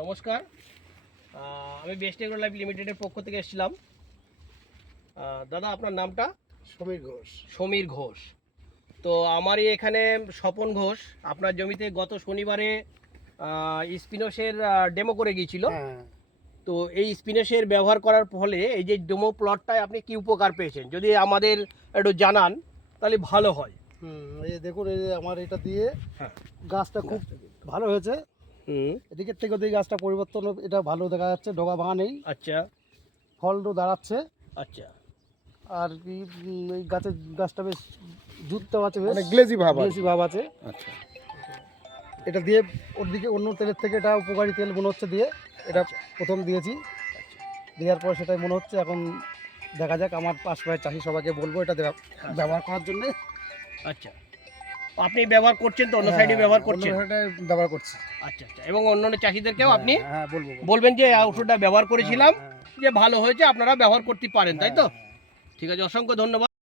নমস্কার, আমি best agro life লিমিটেডের পক্ষ থেকে এসেছিলাম। দাদা, আপনার নামটা? সমীর ঘোষ। সমীর ঘোষ। তো আমারই এখানে স্বপন ঘোষ আপনার জমিতে গত শনিবারে স্পিনসের ডেমো করে গিয়েছিল। তো এই স্পিনসের ব্যবহার করার ফলে এই যে ডেমো প্লটটায় আপনি কি উপকার পেয়েছেন যদি আমাদের একটু জানান তাহলে ভালো হয়। এই দেখুন, এই যে আমার এটা দিয়ে হ্যাঁ, গাছটা খুব ভালো হয়েছে। এদিকের থেকে ওদিকে গাছটা পরিবর্তন, এটা ভালো দেখা যাচ্ছে, ডগা ভাঙা নেই। আচ্ছা ফলও দাঁড়াচ্ছে। আচ্ছা। আর কি এই গাছটা বেশ জুততে আছে, বেশ মানে গ্লেজি ভাব আছে। আচ্ছা, এটা দিয়ে ওর দিকে অন্য তেলের থেকে এটা উপকারী তেল মনে হচ্ছে দিয়ে, এটা প্রথম দিয়েছি। দেওয়ার পর সেটাই মনে হচ্ছে, এখন দেখা যাক। আমার পাশপাশের চাষি সবাইকে বলবো এটা ব্যবহার করার জন্য। আচ্ছা, আপনি ব্যবহার করছেন তো? অন্য সাইডে ব্যবহার করছেন? ব্যবহার করছি। আচ্ছা আচ্ছা। এবং অন্যান্য চাষিদেরকেও আপনি বলবো বলবেন যে ওষুধটা ব্যবহার করেছিলাম, যে ভালো হয়েছে, আপনারা ব্যবহার করতে পারেন, তাই তো? ঠিক আছে, অসংখ্য ধন্যবাদ।